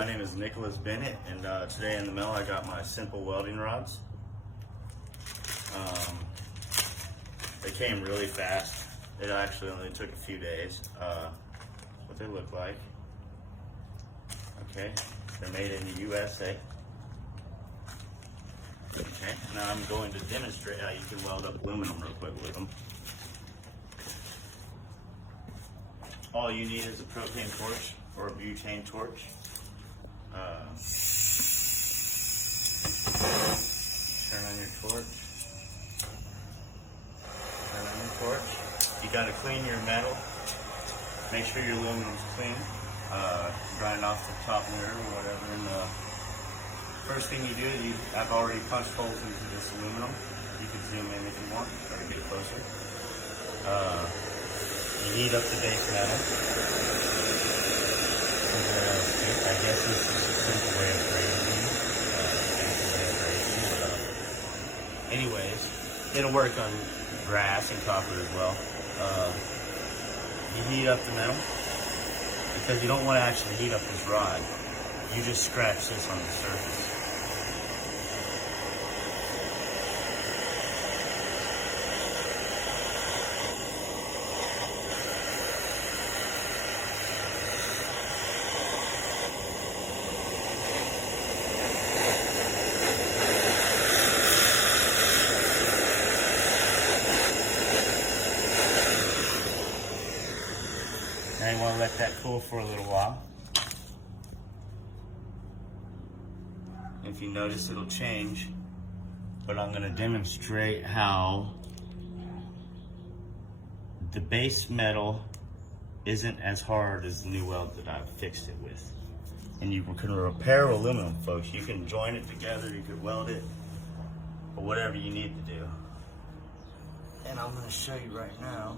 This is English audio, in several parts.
my name is Nicholas Bennett, and today in the mail I got my simple welding rods. They came really fast. It actually only took a few days. What they look like. Okay, they're made in the USA. Okay, now I'm going to demonstrate how you can weld up aluminum real quick with them. All you need is a propane torch or a butane torch. Turn on your torch. Turn on your torch. You gotta clean your metal. Make sure your aluminum's clean. Grind off the top layer or whatever. And first thing you do, I've already punched holes into this aluminum. You can zoom in if you want, or get closer. You heat up the base metal. I guess this is a simple way of brazing. Anyways, it'll work on brass and copper as well. You heat up the metal because you don't want to actually heat up this rod. You just scratch this on the surface. Now you want to let that cool for a little while. If you notice, it'll change, but I'm going to demonstrate how the base metal isn't as hard as the new weld that I've fixed it with. And you can repair aluminum, folks. You can join it together, you could weld it, or whatever you need to do. And I'm going to show you right now,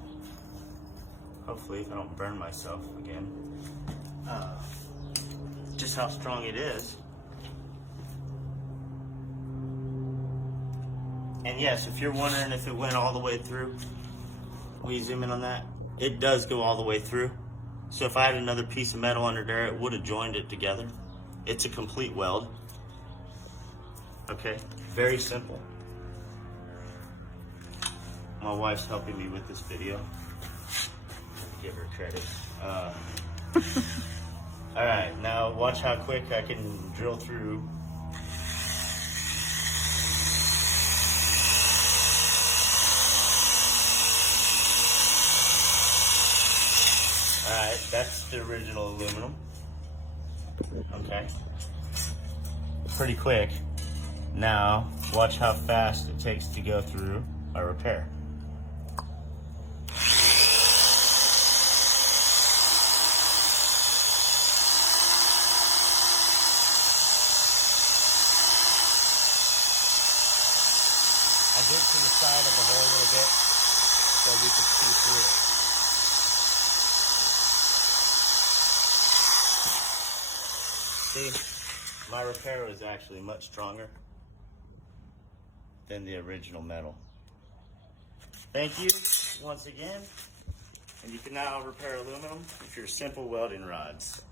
hopefully if I don't burn myself again, just how strong it is. And yes, if you're wondering if it went all the way through, will you zoom in on that? It does go all the way through. So if I had another piece of metal under there, it would have joined it together. It's a complete weld. Okay, very simple. My wife's helping me with this video. Give her credit. All right, now watch how quick I can drill through. All right, that's the original aluminum. Okay, pretty quick. Now watch how fast it takes to go through a repair. I did to the side of the hole a little bit so we could see through it. See, my repair was actually much stronger than the original metal. Thank you once again, and you can now repair aluminum with your simple welding rods.